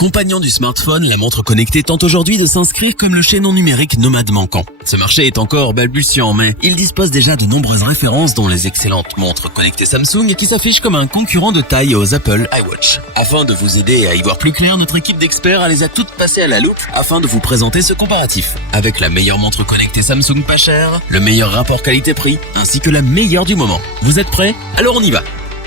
Compagnon du smartphone, la montre connectée tente aujourd'hui de s'inscrire comme le chaînon numérique nomade manquant. Ce marché est encore balbutiant, mais il dispose déjà de nombreuses références dont les excellentes montres connectées Samsung qui s'affichent comme un concurrent de taille aux Apple iWatch. Afin de vous aider à y voir plus clair, notre équipe d'experts les a toutes passées à la loupe afin de vous présenter ce comparatif. Avec la meilleure montre connectée Samsung pas chère, le meilleur rapport qualité-prix, ainsi que la meilleure du moment. Vous êtes prêts? Alors on y va!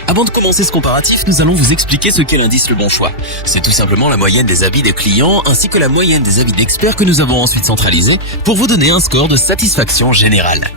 Avant de commencer ce comparatif, nous allons vous expliquer ce qu'est l'indice Le Bon Choix. C'est tout simplement la moyenne des avis des clients ainsi que la moyenne des avis d'experts que nous avons ensuite centralisés pour vous donner un score de satisfaction générale.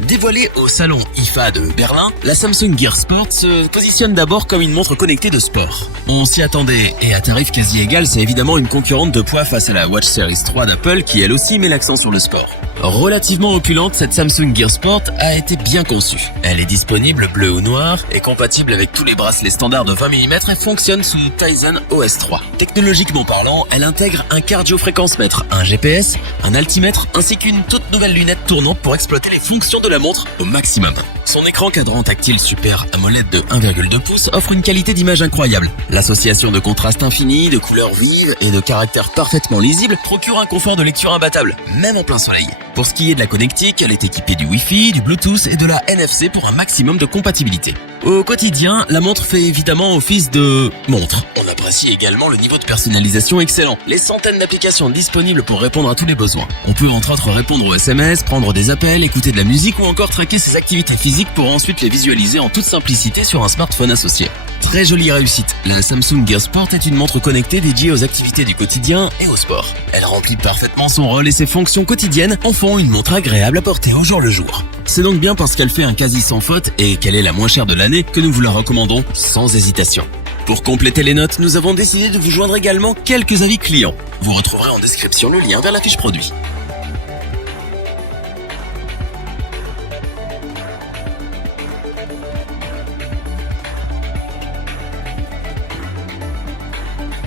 Dévoilée au salon IFA de Berlin, la Samsung Gear Sport se positionne d'abord comme une montre connectée de sport. On s'y attendait, et à tarif quasi égal, c'est évidemment une concurrente de poids face à la Watch Series 3 d'Apple qui elle aussi met l'accent sur le sport. Relativement opulente, cette Samsung Gear Sport a été bien conçue. Elle est disponible bleu ou noir, est compatible avec tous les bracelets standards de 20 mm et fonctionne sous Tizen OS 3. Technologiquement parlant, elle intègre un cardio-fréquence-mètre, un GPS, un altimètre ainsi qu'une toute nouvelle lunette tournante pour exploiter les fonctions de la montre au maximum. Son écran cadran tactile Super AMOLED de 1,2 pouces offre une qualité d'image incroyable. L'association de contraste infini, de couleurs vives et de caractères parfaitement lisibles procure un confort de lecture imbattable, même en plein soleil. Pour ce qui est de la connectique, elle est équipée du Wi-Fi, du Bluetooth et de la NFC pour un maximum de compatibilité. Au quotidien, la montre fait évidemment office de montre. On apprécie également le niveau de personnalisation excellent, les centaines d'applications disponibles pour répondre à tous les besoins. On peut entre autres répondre aux SMS, prendre des appels, écouter de la musique ou encore traquer ses activités physiques pour ensuite les visualiser en toute simplicité sur un smartphone associé. Très jolie réussite. La Samsung Gear Sport est une montre connectée dédiée aux activités du quotidien et au sport. Elle remplit parfaitement son rôle et ses fonctions quotidiennes en font une montre agréable à porter au jour le jour. C'est donc bien parce qu'elle fait un quasi sans faute et qu'elle est la moins chère de l'année que nous vous la recommandons sans hésitation. Pour compléter les notes, nous avons décidé de vous joindre également quelques avis clients. Vous retrouverez en description le lien vers la fiche produit.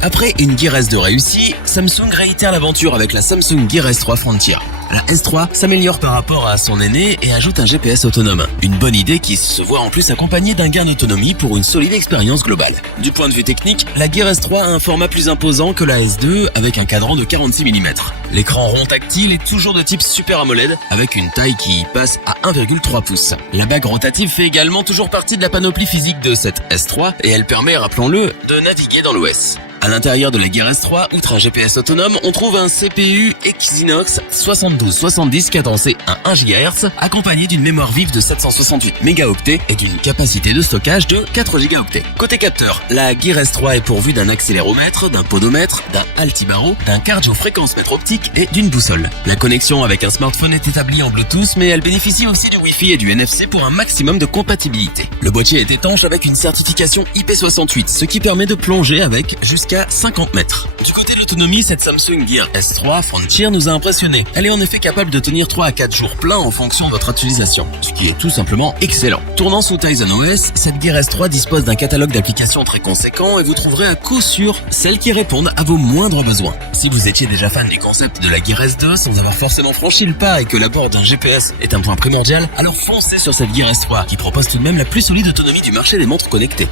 Après une Gear S2 réussie, Samsung réitère l'aventure avec la Samsung Gear S3 Frontier. La S3 s'améliore par rapport à son aîné et ajoute un GPS autonome. Une bonne idée qui se voit en plus accompagnée d'un gain d'autonomie pour une solide expérience globale. Du point de vue technique, la Gear S3 a un format plus imposant que la S2 avec un cadran de 46 mm. L'écran rond tactile est toujours de type Super AMOLED avec une taille qui passe à 1,3 pouces. La bague rotative fait également toujours partie de la panoplie physique de cette S3 et elle permet, rappelons-le, de naviguer dans l'OS. À l'intérieur de la Gear S3, outre un GPS autonome, on trouve un CPU Exynos 7270 cadencé à 1 GHz, accompagné d'une mémoire vive de 768 mégaoctets et d'une capacité de stockage de 4 gigaoctets. Côté capteur, la Gear S3 est pourvue d'un accéléromètre, d'un podomètre, d'un altibaro, d'un cardio-fréquence-mètre optique et d'une boussole. La connexion avec un smartphone est établie en Bluetooth, mais elle bénéficie aussi du Wi-Fi et du NFC pour un maximum de compatibilité. Le boîtier est étanche avec une certification IP68, ce qui permet de plonger avec jusqu'à 50 mètres. Du côté de l'autonomie, cette Samsung Gear S3 Frontier nous a impressionnés. Elle est en effet capable de tenir 3 à 4 jours pleins en fonction de votre utilisation, ce qui est tout simplement excellent. Tournant sous Tizen OS, cette Gear S3 dispose d'un catalogue d'applications très conséquent et vous trouverez à coup sûr celles qui répondent à vos moindres besoins. Si vous étiez déjà fan du concept de la Gear S2 sans avoir forcément franchi le pas et que l'apport d'un GPS est un point primordial, alors foncez sur cette Gear S3 qui propose tout de même la plus solide autonomie du marché des montres connectées.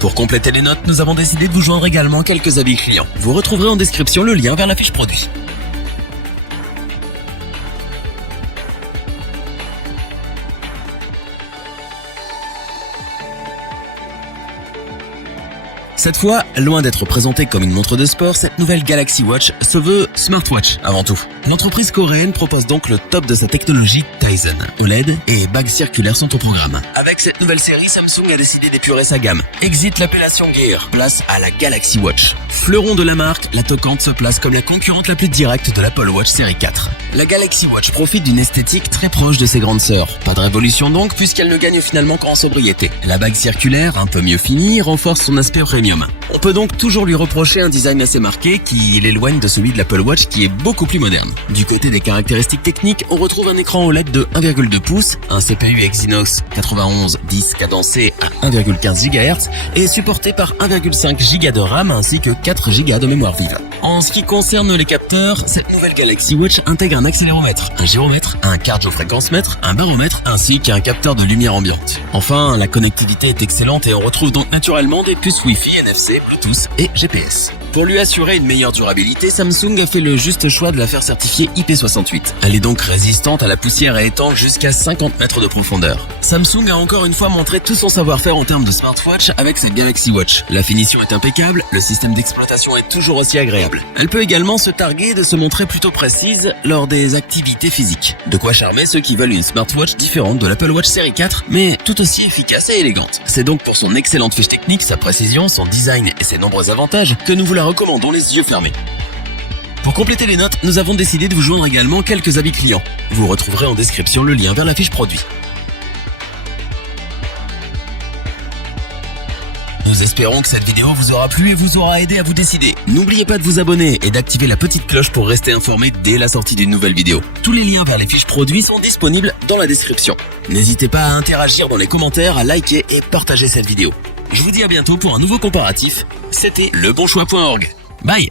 Pour compléter les notes, nous avons décidé de vous joindre également quelques avis clients. Vous retrouverez en description le lien vers la fiche produit. Cette fois, loin d'être présentée comme une montre de sport, cette nouvelle Galaxy Watch se veut smartwatch avant tout. L'entreprise coréenne propose donc le top de sa technologie Tizen. OLED et bagues circulaires sont au programme. Avec cette nouvelle série, Samsung a décidé d'épurer sa gamme. Exit l'appellation Gear, place à la Galaxy Watch. Fleuron de la marque, la toquante se place comme la concurrente la plus directe de l'Apple Watch série 4. La Galaxy Watch profite d'une esthétique très proche de ses grandes sœurs. Pas de révolution donc, puisqu'elle ne gagne finalement qu'en sobriété. La bague circulaire, un peu mieux finie, renforce son aspect premium. On peut donc toujours lui reprocher un design assez marqué qui l'éloigne de celui de l'Apple Watch qui est beaucoup plus moderne. Du côté des caractéristiques techniques, on retrouve un écran OLED de 1,2 pouces, un CPU Exynos 9110 cadencé à 1,15 GHz et supporté par 1,5 Go de RAM ainsi que 4 Go de mémoire vive. En ce qui concerne les capteurs, cette nouvelle Galaxy Watch intègre un accéléromètre, un gyromètre, un cardiofréquencemètre, un baromètre ainsi qu'un capteur de lumière ambiante. Enfin, la connectivité est excellente et on retrouve donc naturellement des puces Wi-Fi, NFC, Bluetooth et GPS. Pour lui assurer une meilleure durabilité, Samsung a fait le juste choix de la faire certifier IP68. Elle est donc résistante à la poussière et étanche jusqu'à 50 mètres de profondeur. Samsung a encore une fois montré tout son savoir-faire en termes de smartwatch avec cette Galaxy Watch. La finition est impeccable, le système d'exploitation est toujours aussi agréable. Elle peut également se targuer de se montrer plutôt précise lors des activités physiques. De quoi charmer ceux qui veulent une smartwatch différente de l'Apple Watch série 4, mais tout aussi efficace et élégante. C'est donc pour son excellente fiche technique, sa précision, son design et ses nombreux avantages que nous vous la recommandons les yeux fermés. Pour compléter les notes, nous avons décidé de vous joindre également quelques avis clients. Vous retrouverez en description le lien vers la fiche produit. Nous espérons que cette vidéo vous aura plu et vous aura aidé à vous décider. N'oubliez pas de vous abonner et d'activer la petite cloche pour rester informé dès la sortie d'une nouvelle vidéo. Tous les liens vers les fiches produits sont disponibles dans la description. N'hésitez pas à interagir dans les commentaires, à liker et partager cette vidéo. Je vous dis à bientôt pour un nouveau comparatif. C'était lebonchoix.org. Bye!